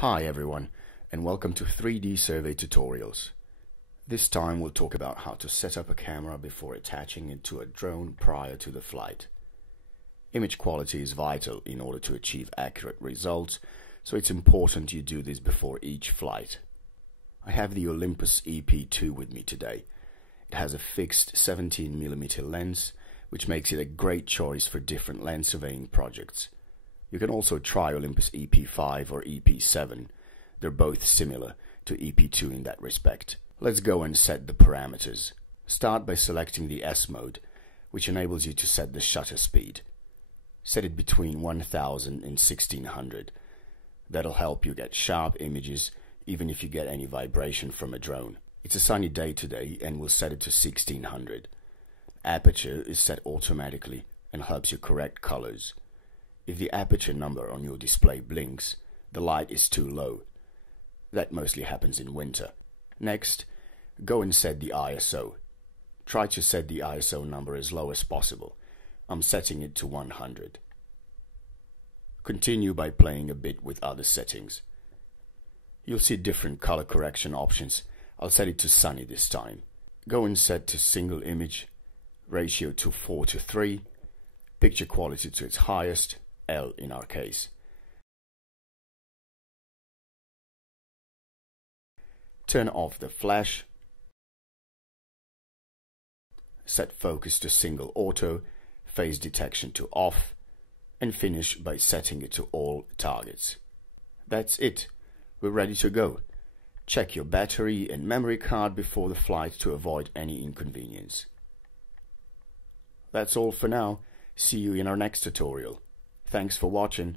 Hi everyone, and welcome to 3Dsurvey tutorials. This time we'll talk about how to set up a camera before attaching it to a drone prior to the flight. Image quality is vital in order to achieve accurate results, so it's important you do this before each flight. I have the Olympus EP2 with me today. It has a fixed 17mm lens, which makes it a great choice for different lens surveying projects. You can also try Olympus EP5 or EP7. They're both similar to EP2 in that respect. Let's go and set the parameters. Start by selecting the S mode, which enables you to set the shutter speed. Set it between 1000 and 1600. That'll help you get sharp images even if you get any vibration from a drone. It's a sunny day today and we'll set it to 1600. Aperture is set automatically and helps you correct colors. If the aperture number on your display blinks, the light is too low. That mostly happens in winter. Next, go and set the ISO. Try to set the ISO number as low as possible. I'm setting it to 100. Continue by playing a bit with other settings. You'll see different color correction options. I'll set it to sunny this time. Go and set to single image, ratio to 4:3, picture quality to its highest, L in our case. Turn off the flash. Set focus to single auto, phase detection to off, and finish by setting it to all targets. That's it. We're ready to go. Check your battery and memory card before the flight to avoid any inconvenience. That's all for now. See you in our next tutorial. Thanks for watching.